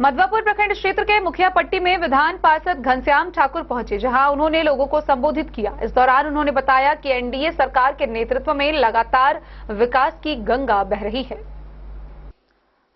मधवापुर प्रखंड क्षेत्र के मुखिया पट्टी में विधान पार्षद घनश्याम ठाकुर पहुंचे, जहां उन्होंने लोगों को संबोधित किया। इस दौरान उन्होंने बताया कि एनडीए सरकार के नेतृत्व में लगातार विकास की गंगा बह रही है।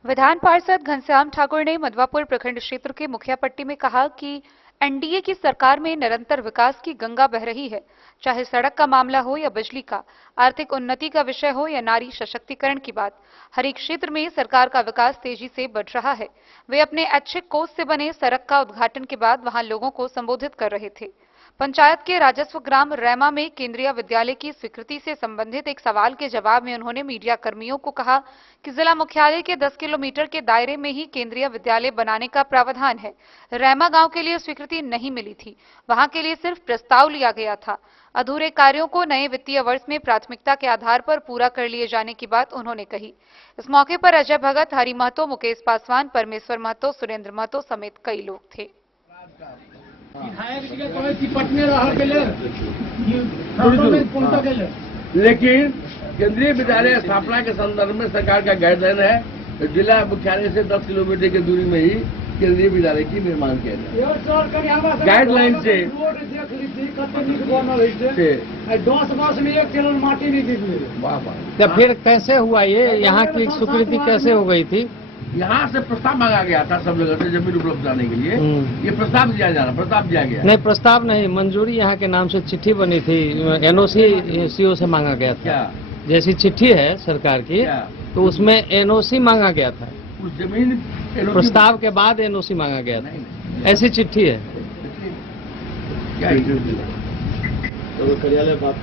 विधान पार्षद घनश्याम ठाकुर ने मधवापुर प्रखंड क्षेत्र के मुखिया पट्टी में कहा कि एनडीए की सरकार में निरंतर विकास की गंगा बह रही है। चाहे सड़क का मामला हो या बिजली का, आर्थिक उन्नति का विषय हो या नारी सशक्तिकरण की बात, हर एक क्षेत्र में सरकार का विकास तेजी से बढ़ रहा है। वे अपने ऐच्छिक कोष से बने सड़क का उद्घाटन के बाद वहां लोगों को संबोधित कर रहे थे। पंचायत के राजस्व ग्राम रैमा में केंद्रीय विद्यालय की स्वीकृति से संबंधित एक सवाल के जवाब में उन्होंने मीडिया कर्मियों को कहा कि जिला मुख्यालय के 10 किलोमीटर के दायरे में ही केंद्रीय विद्यालय बनाने का प्रावधान है। रैमा गांव के लिए स्वीकृति नहीं मिली थी, वहां के लिए सिर्फ प्रस्ताव लिया गया था। अधूरे कार्यों को नए वित्तीय वर्ष में प्राथमिकता के आधार पर पूरा कर लिए जाने की बात उन्होंने कही। इस मौके पर अजय भगत, हरि महतो, मुकेश पासवान, परमेश्वर महतो, सुरेंद्र महतो समेत कई लोग थे। लेकिन केंद्रीय विद्यालय स्थापना के संदर्भ में सरकार का गाइडलाइन है, जिला मुख्यालय से 10 किलोमीटर की दूरी में ही केंद्रीय विद्यालय की निर्माण किया जाए। गाइडलाइन से 10 वर्ष में 1 किलो माटी नहीं दी। तो फिर कैसे हुआ ये? यहाँ की स्वीकृति कैसे हो गई थी? यहाँ से प्रस्ताव मांगा गया था सब जगह से जमीन उपलब्ध कराने के लिए। ये प्रस्ताव दिया गया। नहीं, प्रस्ताव नहीं, मंजूरी यहाँ के नाम से चिट्ठी बनी थी, एनओसी सीओ से मांगा गया था। क्या जैसी चिट्ठी है सरकार की, तो उसमें एनओसी मांगा गया था। उस जमीन प्रस्ताव के बाद एनओसी मांगा गया था, ऐसी चिट्ठी है। क्या कार्यालय बात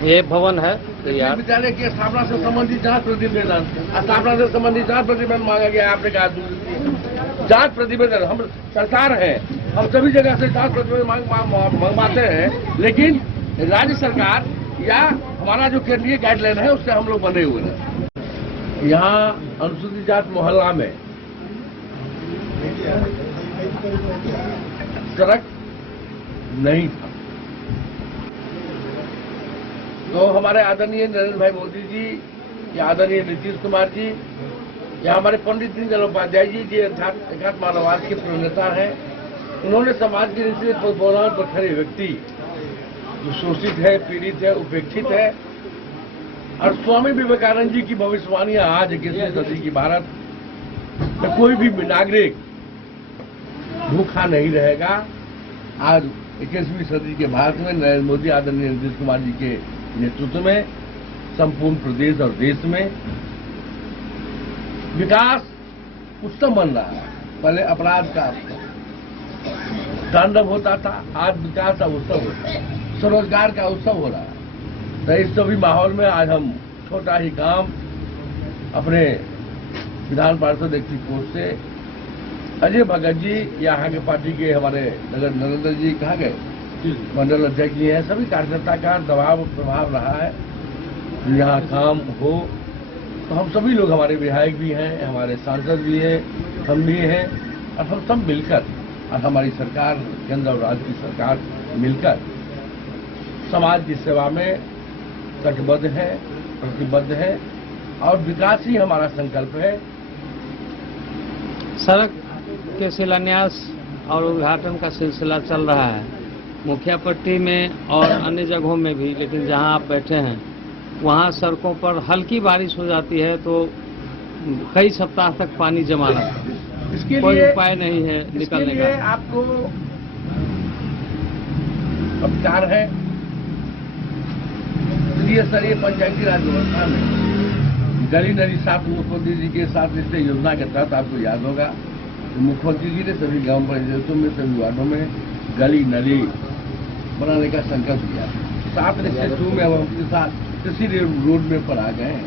ये भवन है विद्यालय की स्थापना से संबंधित जांच प्रतिवेदन, स्थापना से संबंधित जांच प्रतिवेदन मांगा गया। आपने कहा जांच प्रतिवेदन, हम सरकार है, हम सभी जगह से जांच प्रतिवेदन मंगवाते हैं, लेकिन राज्य सरकार या हमारा जो केंद्रीय गाइडलाइन है उससे हम लोग बने हुए हैं। यहाँ अनुसूचित जाति मोहल्ला में सड़क नहीं था, तो हमारे आदरणीय नरेंद्र भाई मोदी जी या आदरणीय नीतीश कुमार जी या हमारे पंडित दीनदयाल उपाध्याय जी एकात्म मानववाद के प्रणेता हैं, उन्होंने समाज के नीचे पौधान पर खड़े व्यक्ति जो शोषित है, पीड़ित है, उपेक्षित है, और स्वामी विवेकानंद जी की भविष्यवाणियां आज 21वीं सदी की भारत में कोई भी नागरिक भूखा नहीं रहेगा। आज 21वीं सदी के भारत में नरेंद्र मोदी, आदरणीय नीतीश कुमार जी के नेतृत्व में संपूर्ण प्रदेश और देश में विकास उत्सव बन रहा है। पहले अपराध का तांडव होता था, आज विकास का उत्सव होता है, स्वरोजगार का उत्सव हो रहा है। तो इस सभी माहौल में आज हम छोटा ही काम अपने विधान पार्षद एक्टिव पोस्ट से अजय भगत जी, यहाँ के पार्टी के हमारे नरेंद्र जी कहा गए मंडल अध्यक्ष जी हैं, सभी कार्यकर्ता का दबाव प्रभाव रहा है यहाँ काम हो। तो हम सभी लोग, हमारे विधायक भी हैं, हमारे सांसद भी हैं, हम भी हैं, और हम सब मिलकर और हमारी सरकार, केंद्र और राज्य की सरकार मिलकर समाज की सेवा में कटिबद्ध है, प्रतिबद्ध है, और विकास ही हमारा संकल्प है। सड़क के शिलान्यास और उद्घाटन का सिलसिला चल रहा है मुखिया पट्टी में और अन्य जगहों में भी, लेकिन जहां आप बैठे हैं वहां सड़कों पर हल्की बारिश हो जाती है तो कई सप्ताह तक पानी जमा रहता है। इसके कोई लिए उपाय नहीं है निकलने का। आपको उपचार है स्तरीय पंचायती राज व्यवस्था में गली नली साफ मुख्यमंत्री जी के साथ निश्चय योजना के तहत आपको याद होगा, मुख्यमंत्री जी ने सभी ग्राम पंचायतों में, सभी वार्डों में गली नली बनाने का संकल्प लिया। 7 निश्चय 2 में अब हम साथ कृषि रोड में पर आ गए हैं,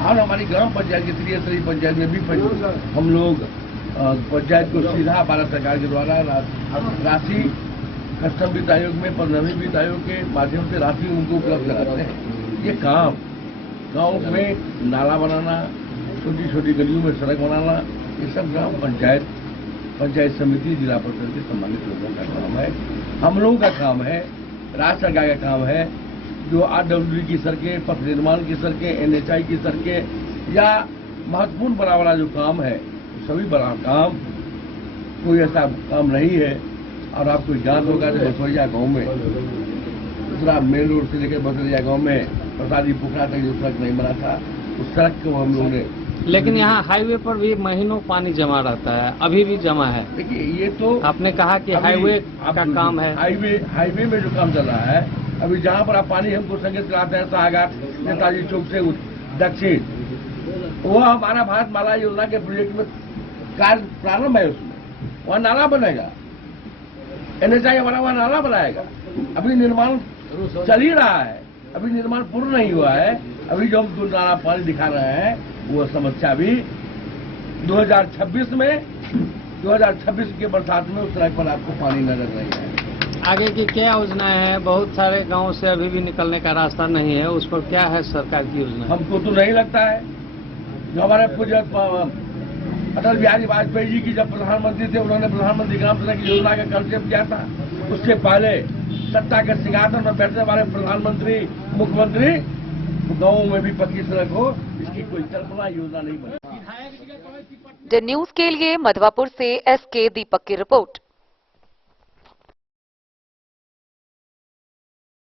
और हमारी ग्राम पंचायत की स्तरीय पंचायत में भी हम लोग पंचायत को सीधा भारत सरकार के द्वारा राशि कस्टम वित्त आयोग में 15वें वित्त आयोग के माध्यम से राशि उनको उपलब्ध कराते हैं। ये काम गांव में नाला बनाना, छोटी छोटी गलियों में सड़क बनाना, ये सब ग्राम पंचायत समिति, जिला परिषद के संबंधित लोगों का काम है। हम लोगों का काम है, राज्य सरकार का काम है जो RWD की सड़कें, पथ निर्माण की सड़कें, NHI की सड़कें या महत्वपूर्ण बड़ा बड़ा जो काम है, सभी बड़ा काम कोई ऐसा काम नहीं है। और आपको ज्ञान होगा तो बसवैया गाँव में दूसरा मेन रोड से लेकर बसवैया गाँव में प्रसादी पोखरा तक जो सड़क नहीं बना था, उस सड़क को हम लोगों ने। लेकिन यहाँ हाईवे पर भी महीनों पानी जमा रहता है, अभी भी जमा है। देखिए ये तो आपने कहा कि हाईवे का काम है। हाईवे में जो काम चल रहा है, अभी जहाँ पर आप पानी हमको संकेत कराते हैं शाहघाट नेताजी चौक से दक्षिण, वो हमारा भारत माला योजना के प्रोजेक्ट में कार्य प्रारंभ है। उसमें वहाँ नाला बनेगा, NHI हमारा वहाँ नाला बनाएगा। अभी निर्माण चल ही रहा है, अभी निर्माण पूर्ण नहीं हुआ है। अभी जो हम नाला पानी दिखा रहे हैं वो समस्या भी 2026 के बरसात में उस सड़क पर आपको पानी नजर नहीं आएगा। आगे की क्या योजनाएं हैं? बहुत सारे गांव से अभी भी निकलने का रास्ता नहीं है, उस पर क्या है सरकार की योजना? हमको तो नहीं लगता है। जो हमारे पूज्य अटल बिहारी वाजपेयी जी की जब प्रधानमंत्री थे, उन्होंने प्रधानमंत्री ग्राम सड़क योजना का कंसेप्ट किया था। उसके पहले सत्ता के सिंहासन पर बैठने वाले प्रधानमंत्री, मुख्यमंत्री गाँव में भी पक्की सड़क हो, इसकी कोई कल्पना योजना नहीं बनी। द न्यूज के लिए मधवापुर से SK दीपक की रिपोर्ट।